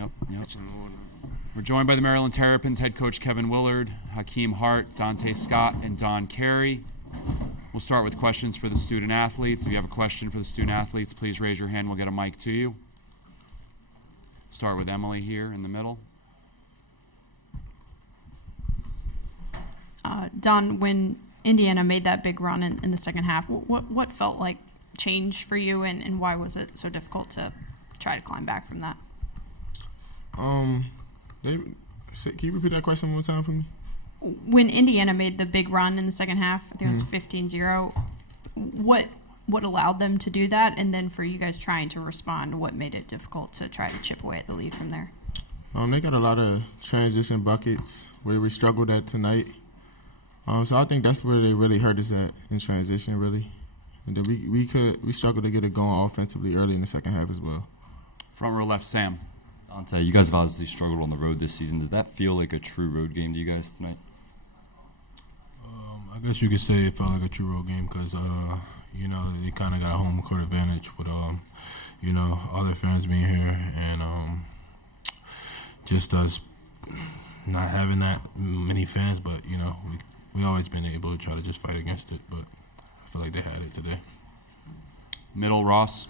Yep. We're joined by the Maryland Terrapins head coach Kevin Willard, Hakeem Hart, Dante Scott, and Don Carey. We'll start with questions for the student athletes. If you have a question for the student athletes, please raise your hand. We'll get a mic to you. Start with Emily here in the middle. Don, when Indiana made that big run in the second half, what felt like change for you, and why was it so difficult to try to climb back from that? Can you repeat that question one more time for me? When Indiana made the big run in the second half, I think it was 15-0, what allowed them to do that? And then for you guys trying to respond, what made it difficult to try to chip away at the lead from there? They got a lot of transition buckets where we struggled at tonight. So I think that's where they really hurt us at, in transition, really. And then we struggled to get it going offensively early in the second half as well. Front row left, Sam. Dante, you guys have obviously struggled on the road this season. Did that feel like a true road game to you guys tonight? I guess you could say it felt like a true road game because, you kind of got a home court advantage with, all their fans being here and just us not having that many fans. But, we always been able to try to just fight against it. But I feel like they had it today. Middle, Ross.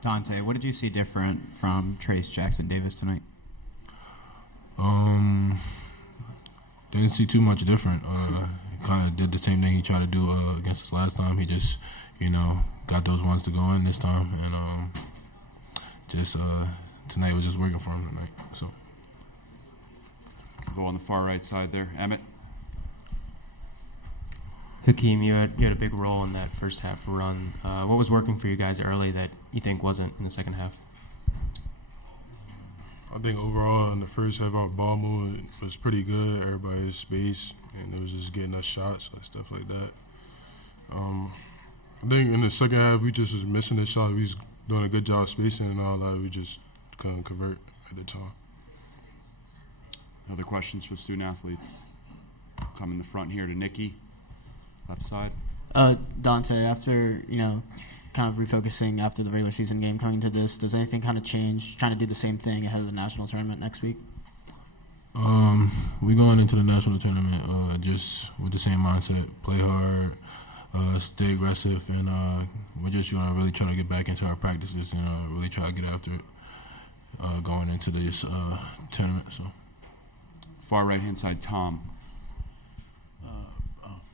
Dante, what did you see different from Trace Jackson Davis tonight? Didn't see too much different. Kind of did the same thing he tried to do against us last time. He just, got those ones to go in this time, and tonight was just working for him tonight. So. Go on the far right side there, Emmett. Hakeem, you had a big role in that first half run. What was working for you guys early that you think wasn't in the second half? I think overall in the first half, our ball movement was pretty good. Everybody had space, and it was just getting us shots and stuff like that. I think in the second half, we just was missing the shot. We was doing a good job spacing and all that. We just couldn't convert at the time. Other questions for student athletes? Come in the front here to Nikki, left side. Dante, after, kind of refocusing after the regular season game coming to this, does anything kind of change, trying to do the same thing ahead of the national tournament next week? We going into the national tournament just with the same mindset, play hard, stay aggressive, and we're just going to really try to get back into our practices and really try to get after it going into this tournament. So, far right-hand side, Tom.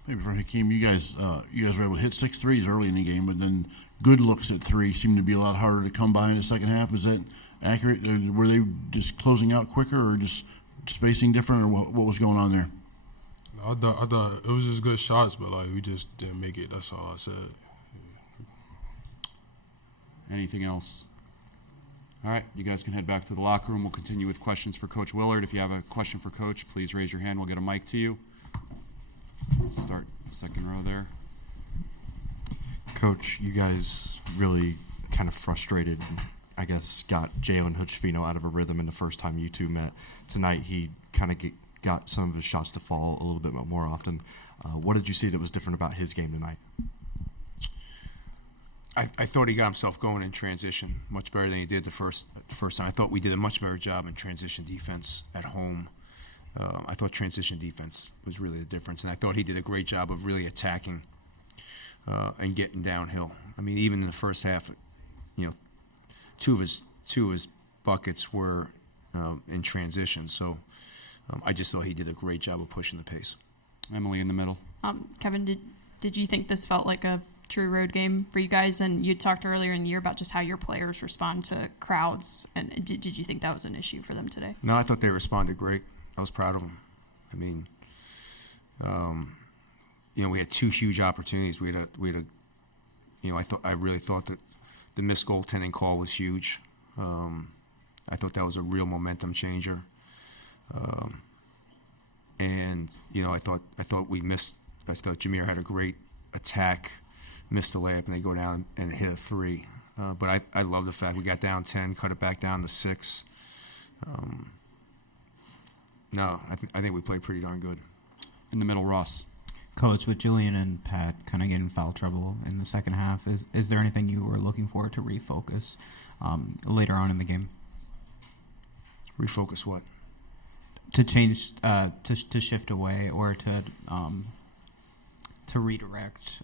Maybe for Hakeem, you guys were able to hit 6 threes early in the game, but then good looks at 3 seemed to be a lot harder to come by in the second half. Is that accurate? Were they just closing out quicker or just spacing different, or what was going on there? I thought it was just good shots, but we just didn't make it. That's all I said. Anything else? All right, you guys can head back to the locker room. We'll continue with questions for Coach Willard. If you have a question for Coach, please raise your hand. We'll get a mic to you. Start second row there. Coach, you guys really kind of frustrated, I guess, got Jalen Hutchfino out of a rhythm in the first time you two met. Tonight he kind of got some of his shots to fall a little bit more often. What did you see that was different about his game tonight? I thought he got himself going in transition much better than he did the first time. I thought we did a much better job in transition defense at home. I thought transition defense was really the difference, and I thought he did a great job of really attacking and getting downhill. I mean, even in the first half, two of his buckets were in transition. So I just thought he did a great job of pushing the pace. Emily in the middle. Kevin, did you think this felt like a true road game for you guys? And you talked earlier in the year about just how your players respond to crowds, and did you think that was an issue for them today? No, I thought they responded great. I was proud of them. I mean, we had 2 huge opportunities. I really thought that the missed goaltending call was huge. I thought that was a real momentum changer. And I thought we missed. I thought Jameer had a great attack, missed a layup, and they go down and hit a 3. But I love the fact we got down 10, cut it back down to 6. No, I think we played pretty darn good. In the middle, Ross. Coach, with Julian and Pat kind of getting foul trouble in the second half, is there anything you were looking for to refocus later on in the game? Refocus what? To change, to shift away or to redirect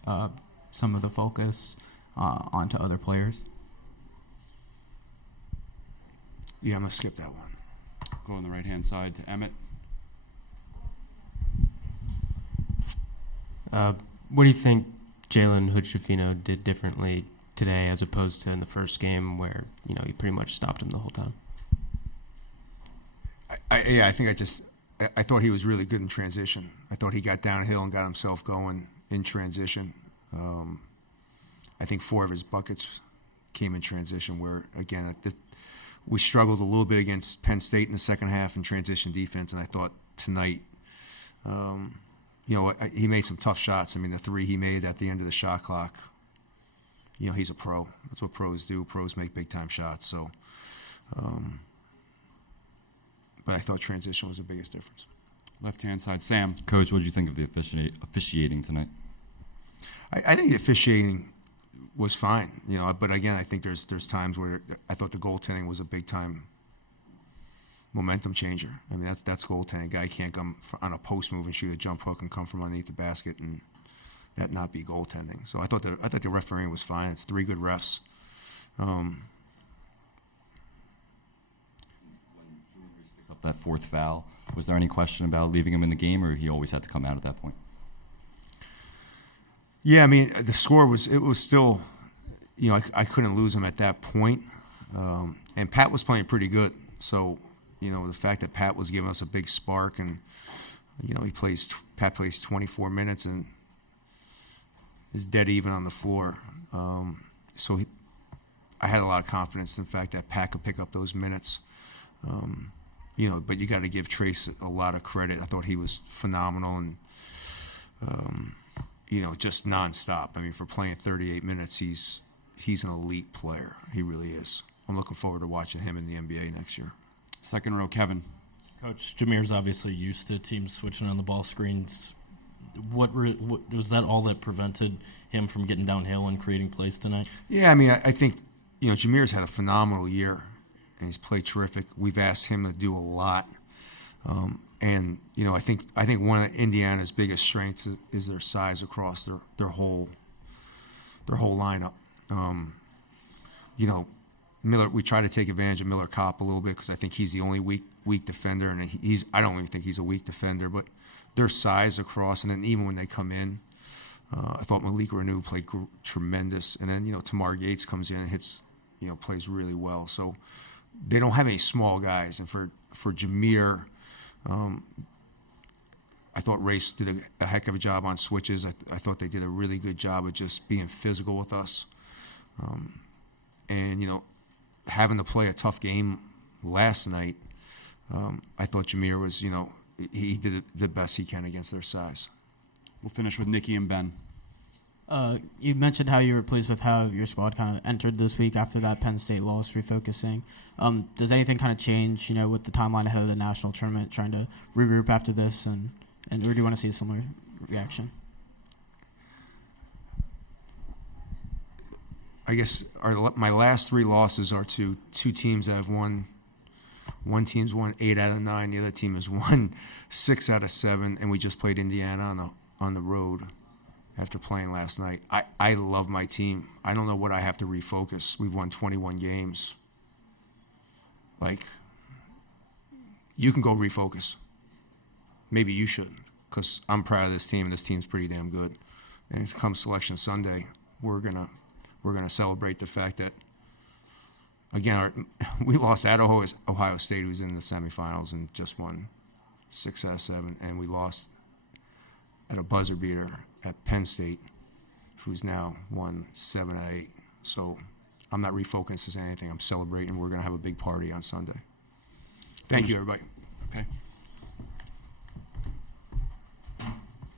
some of the focus onto other players. Yeah, I'm going to skip that one. Go on the right-hand side to Emmett. What do you think Jalen Hood-Schifino did differently today as opposed to in the first game where, you pretty much stopped him the whole time? I thought he was really good in transition. I thought he got downhill and got himself going in transition. I think 4 of his buckets came in transition where, again, we struggled a little bit against Penn State in the second half in transition defense, and I thought tonight, he made some tough shots. I mean, the 3 he made at the end of the shot clock, he's a pro. That's what pros do. Pros make big-time shots. So, but I thought transition was the biggest difference. Left-hand side, Sam. Coach, what did you think of the officiating tonight? I think the officiating was fine, but again, I think there's times where I thought the goaltending was a big-time momentum changer. I mean, that's goaltending. A guy can't come on a post move and shoot a jump hook and come from underneath the basket and that not be goaltending. So I thought the refereeing was fine. It's 3 good refs. Up that 4th foul, was there any question about leaving him in the game, or he always had to come out at that point? Yeah, I mean, the score was still, I couldn't lose him at that point. And Pat was playing pretty good. So, the fact that Pat was giving us a big spark and, Pat plays 24 minutes and is dead even on the floor. So I had a lot of confidence in the fact that Pat could pick up those minutes. But you got to give Trace a lot of credit. I thought he was phenomenal and, just nonstop. I mean, for playing 38 minutes, he's an elite player. He really is. I'm looking forward to watching him in the NBA next year. Second row, Kevin. Coach, Jameer's obviously used to teams switching on the ball screens. What was that all that prevented him from getting downhill and creating plays tonight? Yeah, I mean, I think, Jameer's had a phenomenal year, and he's played terrific. We've asked him to do a lot. And I think one of Indiana's biggest strengths is their size across their whole lineup. Miller, we try to take advantage of Miller Kopp a little bit because I think he's the only weak defender, and I don't even think he's a weak defender, but their size across, and then even when they come in, I thought Malik Renew played tremendous, and then Tamar Gates comes in and hits, plays really well. So they don't have any small guys, and for Jameer. I thought Race did a heck of a job on switches. I thought they did a really good job of just being physical with us. And, having to play a tough game last night, I thought Jameer was, he did the best he can against their size. We'll finish with Nikki and Ben. You mentioned how you were pleased with how your squad kind of entered this week after that Penn State loss, refocusing. Does anything kind of change, with the timeline ahead of the national tournament, trying to regroup after this, and or do you want to see a similar reaction? I guess my last 3 losses are to 2 teams that have won. One team's won 8 out of 9. The other team has won 6 out of 7, and we just played Indiana on the road. After playing last night, I love my team. I don't know what I have to refocus. We've won 21 games. Like, you can go refocus. Maybe you shouldn't, because I'm proud of this team, and this team's pretty damn good. And it comes Selection Sunday, we're gonna celebrate the fact that, again, we lost at Ohio State, who's in the semifinals, and just won 6 out of 7, and we lost at a buzzer beater at Penn State, who's now won 7 out of 8. So I'm not refocusing anything. I'm celebrating. We're going to have a big party on Sunday. Thank you, everybody. Okay.